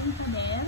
ating panel.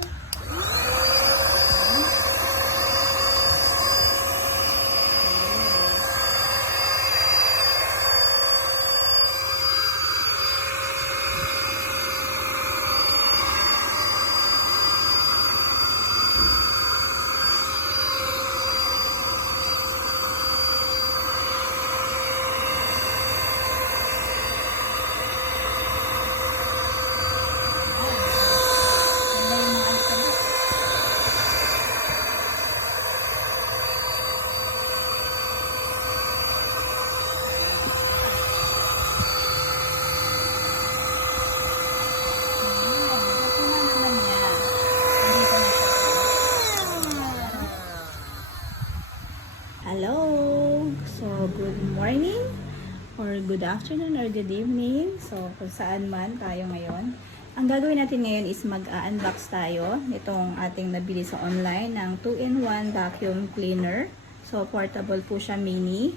Hello! So, good morning or good afternoon or good evening. So, kung saan man tayo ngayon. Ang gagawin natin ngayon is mag-unbox tayo nitong ating nabili sa online ng 2-in-1 vacuum cleaner. So, portable po siya, mini.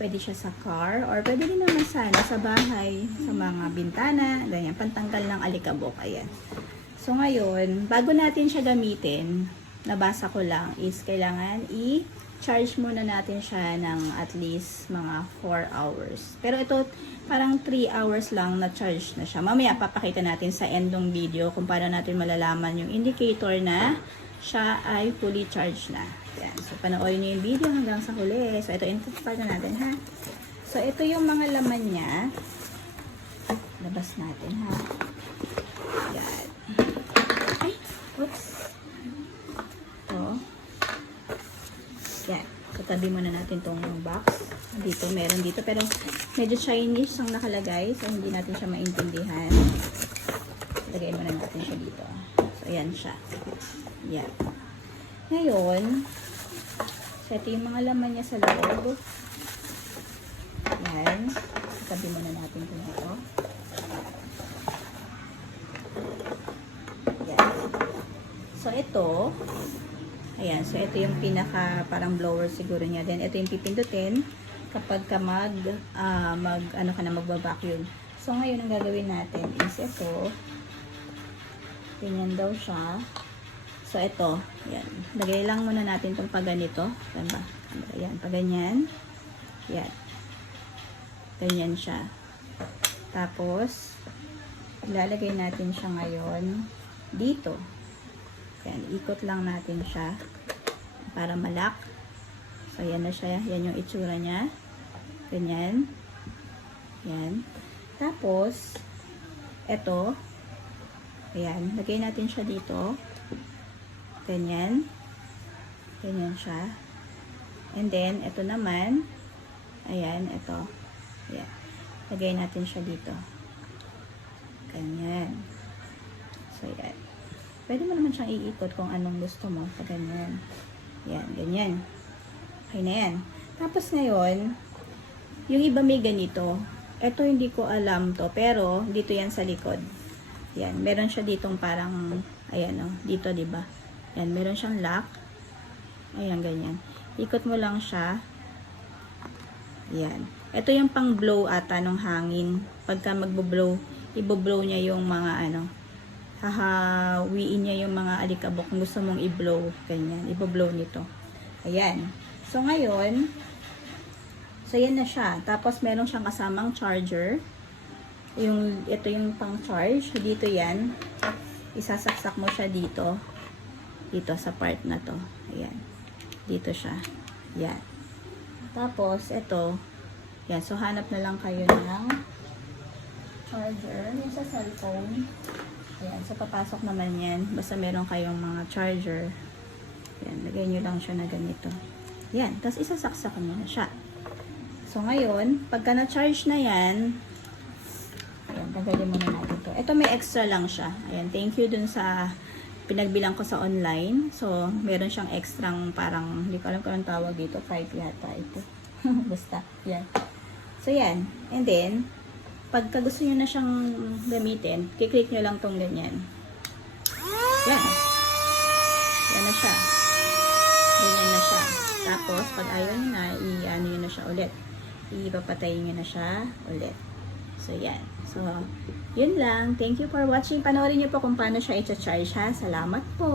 Pwede siya sa car or pwede din naman sana sa bahay, sa mga bintana, ganyan, pantanggal ng alikabok. Ayan. So, ngayon, bago natin siya gamitin, nabasa ko lang is kailangan charge muna natin siya ng at least mga 4 hours. Pero ito, parang 3 hours lang na charge na siya. Mamaya, papakita natin sa end ng video kung paano natin malalaman yung indicator na siya ay fully charged na. Yan. So, panoorin nyo yung video hanggang sa huli. So, ito, start na natin, ha? So, ito yung mga laman niya. Labas natin, ha? Yan. Ay, oops. Yan. So, tabi muna natin tong box. Dito, meron dito. Pero, medyo Chinese ang nakalagay. So, hindi natin siya maintindihan. Lagay muna natin siya dito. So, ayan siya. Yan. Ngayon, so, ito yung mga laman niya sa loob. Yan. So, tabi muna natin ito na ito. Yan. So, ito, ayan, so ito yung pinaka parang blower siguro niya. Then ito yung pipindutin kapag ka magba-vacuum. So ngayon ang gagawin natin is ito. Ganyan daw siya. So ito, ayan. Lagay lang muna natin itong paganito. Diba? Ayan, paganyan. Ayan. Ganyan siya. Tapos, ilalagay natin siya ngayon dito. Yan, ikot lang natin siya para malak. So, yan na siya. Yan yung itsura niya. Ganyan. Yan. Tapos, eto. Ayan. Lagay natin siya dito. Ganyan. Ganyan siya. And then, eto naman. Ayan, eto. Ayan. Lagay natin siya dito. Ganyan. So, yan. Pwede mo naman siyang iikot kung anong gusto mo. Sa ganyan. Yan, ganyan. Okay na yan. Tapos ngayon, yung iba may ganito. Ito hindi ko alam to, pero dito yan sa likod. Yan, meron siya ditong parang, ayan o, dito diba? Yan, meron siyang lock. Ayan, ganyan. Ikot mo lang siya. Yan. Ito yung pang blow ata ng hangin. Pagka magbo-blow, ibo-blow niya yung mga ano, hahawiin niya yung mga alikabok kung gusto mong i-blow. Ganyan. I-blow nito. Ayan. So, ngayon, so, yan na siya. Tapos, meron siyang kasamang charger. Ito yung pang-charge. Dito yan. Isasaksak mo siya dito. Dito sa part na to. Ayan. Dito siya. Yan. Tapos, ito. Yan. So, hanap na lang kayo ng charger. Yung sa cellphone. Ayan, so papasok naman yan. Basta meron kayong mga charger. Ayan, lagay nyo lang siya na ganito. Ayan, tapos isasaksakan nyo na siya. So ngayon, pagka na-charge na yan, ayan, tagalin muna natin ito. Ito may extra lang siya. Ayan, thank you dun sa pinagbilang ko sa online. So, meron siyang extrang parang, hindi ko alam kung anong tawag dito, pipe yata ito. Basta, yan. So, yan. And then, pagka gusto nyo na siyang gamitin, kiklik nyo lang tong ganyan. Yan. Yan na siya. Ganyan na siya. Tapos, pag ayaw nyo na, i-ano nyo na siya ulit. Ipapatayin nyo na siya ulit. So, yan. So, yun lang. Thank you for watching. Panoorin niyo po kung paano siya i-charge ha. Salamat po.